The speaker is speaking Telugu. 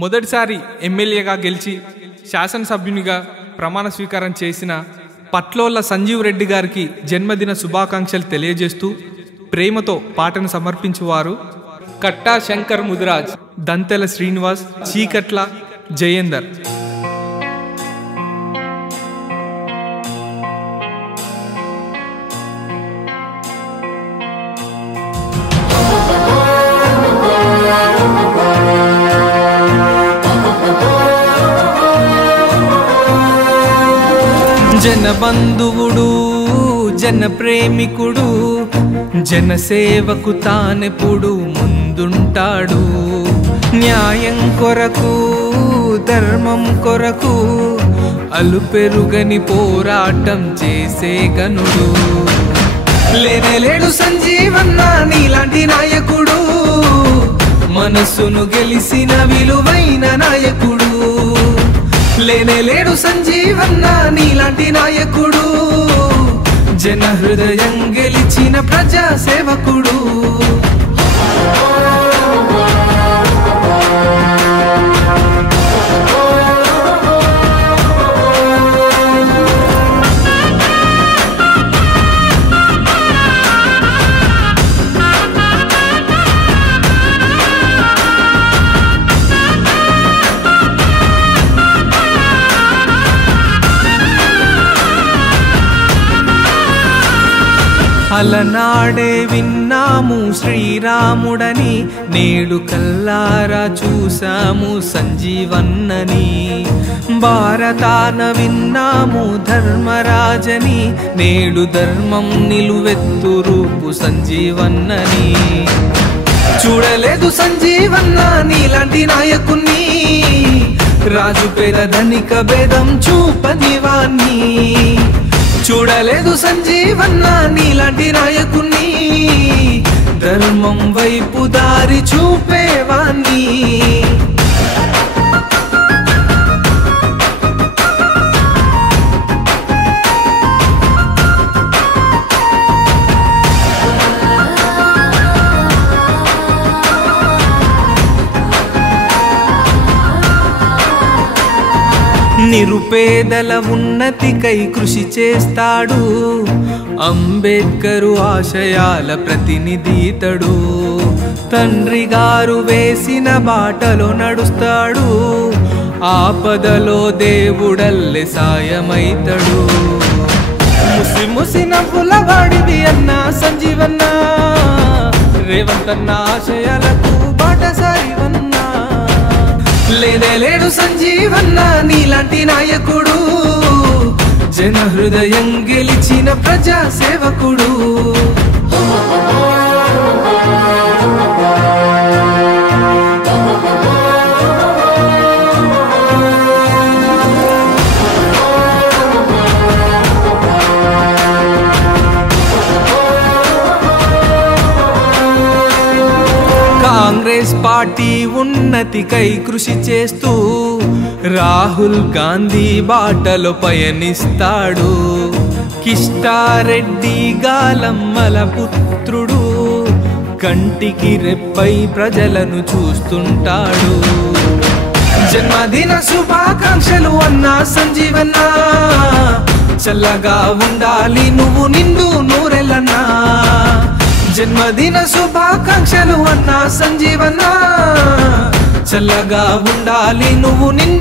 మొదటిసారి ఎమ్మెల్యేగా గెలిచి శాసనసభ్యునిగా ప్రమాణ స్వీకారం చేసిన పట్లోళ్ళ సంజీవ్ రెడ్డి గారికి జన్మదిన శుభాకాంక్షలు తెలియజేస్తూ ప్రేమతో పాటను సమర్పించువారు కట్టా శంకర్ ముదిరాజ్, దంతెల శ్రీనివాస్, చీకట్ల జయేందర్. జనబంధువుడు, జన ప్రేమికుడు, జనసేవకు తానెప్పుడు ముందుంటాడు. న్యాయం కొరకు, ధర్మం కొరకు అలుపెరుగని పోరాటం చేసే గనుడు. లేనేలేడు సంజీవన్న నీలాంటి నాయకుడు, మనసును గెలిసిన విలువైన నాయకుడు. లేనేలేడు సంజీవన్న నీలాంటి నాయకుడు, జన హృదయం గెలిచిన ప్రజా సేవకుడు. అలనాడే విన్నాము శ్రీరాముడని, నేడు కల్లారా చూసాము సంజీవన్నని. భారతాన విన్నాము ధర్మరాజని, నేడు ధర్మం నిలువెత్తు రూపు సంజీవన్నని. చూడలేదు సంజీవన్న నీలాంటి నాయకుణ్ణి, రాజు పేద ధనిక భేదం చూపనివాణ్ణి. చూడలేదు సంజీవన్న నీలాంటి నాయకుణ్ణి, ధర్మం వైపు దారి చూపేవాణ్ణి. నిరుపేదల ఉన్నతికై కృషి చేస్తాడు, అంబేద్కరు ఆశయాల ప్రతినిధితడు. తండ్రి గారు వేసిన బాటలో నడుస్తాడు, ఆపదలో దేవుడల్లే సాయమైతడు. ముసి ముసి నవ్వుల వాడివి అన్న సంజీవన్న, రేవంతన్న ఆశయాలకు బాటసారివన్న. లేనేలేడు సంజీవన్న నీలాంటి నాయకుడు, జన హృదయం గెలిచిన ప్రజా సేవకుడు. కాంగ్రెస్ పార్టీ ఉన్నతికై కృషి చేస్తూ రాహుల్ గాంధీ బాటలో పయనిస్తాడు. కిష్టారెడ్డి గాలమ్మల పుత్రుడు, కంటికి రెప్పై ప్రజలను చూస్తుంటాడు. జన్మదిన శుభాకాంక్షలు అన్నా సంజీవన్న, చల్లగా ఉండాలి నువ్వు నిండు నూరెలన్నా. జన్మదిన శుభాకాంక్షలు అన్నా సంజీవన్న, చల్లగా ఉండాలి నువ్వు నిండు